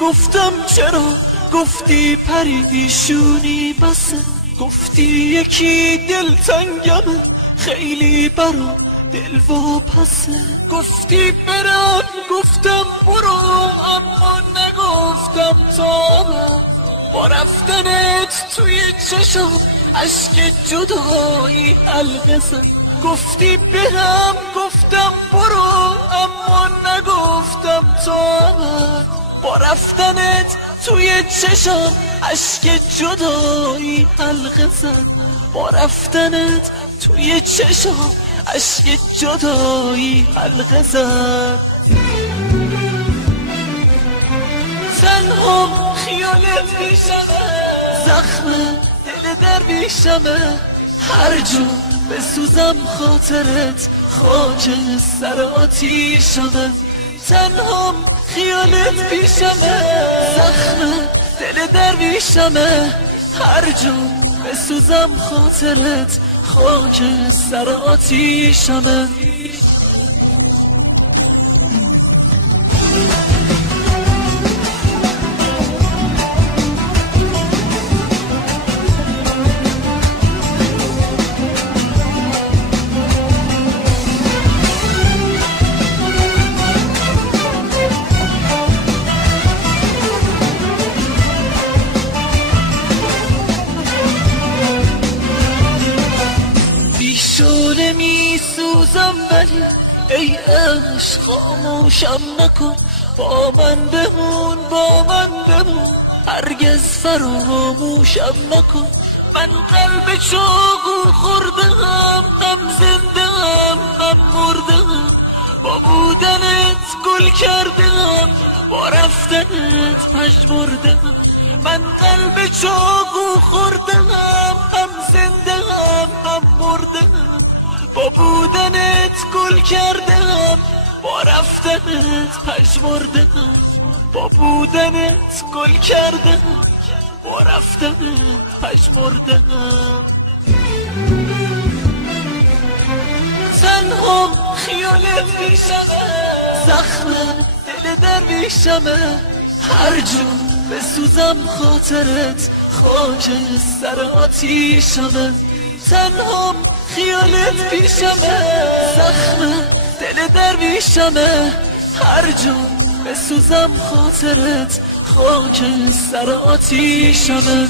گفتم چرا، گفتی پریشونی بسه، گفتی یکی دلتنگمه خیلی برا دل و پسه، گفتی برم گفتم برو اما نگفتم تا با رفتنت توی چشم اشک جدایی حلقه زد، گفتی برم گفتم برو اما نگفتم تا با رفتنت توی چشم اشک جدایی حلقه زد، با رفتنت توی چشم اشک جدایی حلقه زد. تنها خیالت پیشمه، زخم دل درویشمه، هر جو بسوزم خاطرت خاک سر آتیشمه. تنها خیالت پیشمه، زخم دل درویشمه، هر جو بسوزم خاطرت خاک سر آتیشمه. بیشونه می سوزم ولی ای عشق خاموشم نکن، با من بمون با من بمون، هرگز فراموشم نکن. من قلب چاقو خوردم، هم زندم هم مردم، با بودنت گل کردم با رفتنت پژمردم. من قلب چاقو خوردم، هم زندم هم مردم، با بودنت گل کردم با رفتنت پژمردم، با بودنت گل کردم با رفتنت پژمردم. تنها خیالت پیشمه، زخم دل درویشمه، هر جو بسوزم خاطرت خاک سر آتیشمه. تنها خیالت پیشمه، زخم دل درویشمه، هر جو بسوزم خاطرت خاک سر آتیشمه.